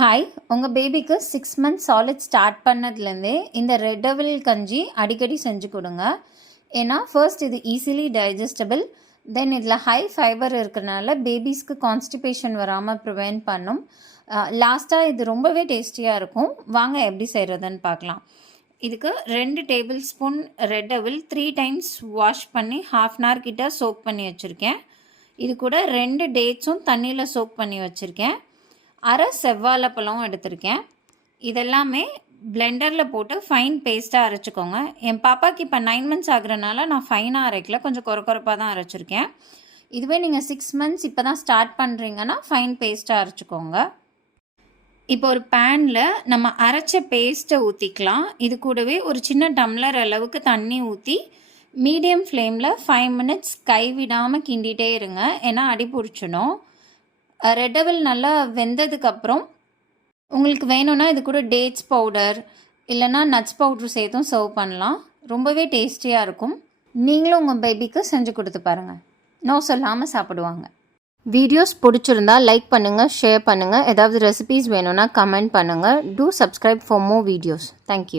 Hi, உங்கள் பேபிக்கு 6 months solid start பண்ணதுலேருந்தே இந்த ரெட் டெவில் கஞ்சி அடிக்கடி செஞ்சு கொடுங்க. ஏன்னா ஃபர்ஸ்ட் இது ஈஸிலி டைஜஸ்டபிள், தென் இதில் ஹை ஃபைபர் இருக்கிறனால பேபிஸ்க்கு கான்ஸ்டிபேஷன் வராமல் ப்ரிவென்ட் பண்ணும். லாஸ்ட்டாக இது ரொம்பவே டேஸ்டியாக இருக்கும். வாங்க எப்படி செய்கிறதுன்னு பார்க்கலாம். இதுக்கு 2 table spoon red devil 3 times wash பண்ணி ½ hour கிட்ட சோக் பண்ணி வச்சுருக்கேன். இது கூட 2 டேட்ஸும் தண்ணியில் சோக் பண்ணி வச்சுருக்கேன். அரை செவ்வாழைப்பழம் எடுத்திருக்கேன். இதெல்லாமே பிளெண்டரில் போட்டு ஃபைன் பேஸ்ட்டாக அரைச்சிக்கோங்க. என் பாப்பாவுக்கு இப்போ 9 மந்த்ஸ் ஆகுறதுனால நான் ஃபைனாக அரைக்கல, கொஞ்சம் கொரப்பாக தான் அரைச்சிருக்கேன். இதுவே நீங்கள் 6 மந்த்ஸ் இப்போ தான் ஸ்டார்ட் பண்ணுறீங்கன்னா ஃபைன் பேஸ்ட்டாக அரைச்சிக்கோங்க. இப்போ ஒரு பேனில் நம்ம அரைச்ச பேஸ்ட்டை ஊற்றிக்கலாம். இது கூடவே ஒரு சின்ன டம்ளர் அளவுக்கு தண்ணி ஊற்றி மீடியம் ஃப்ளேமில் 5 மினிட்ஸ் கைவிடாமல் கிண்டிகிட்டே இருங்க, ஏன்னா அடி பிடிச்சிடும். ரெட் டெவில் நல்லா வெந்ததுக்கப்புறம் உங்களுக்கு வேணும்னா இது கூட டேட்ஸ் பவுடர் இல்லைனா நட்ஸ் பவுட்ரு சேர்த்தும் சர்வ் பண்ணலாம். ரொம்பவே டேஸ்டியாக இருக்கும். நீங்களும் உங்கள் பேபிக்கு செஞ்சு கொடுத்து பாருங்கள், நோ சொல்லாமல் சாப்பிடுவாங்க. வீடியோஸ் பிடிச்சிருந்தா லைக் பண்ணுங்கள், ஷேர் பண்ணுங்கள். ஏதாவது ரெசிபீஸ் வேணும்னா கமெண்ட் பண்ணுங்கள். Two subscribe for more videos. Thank you.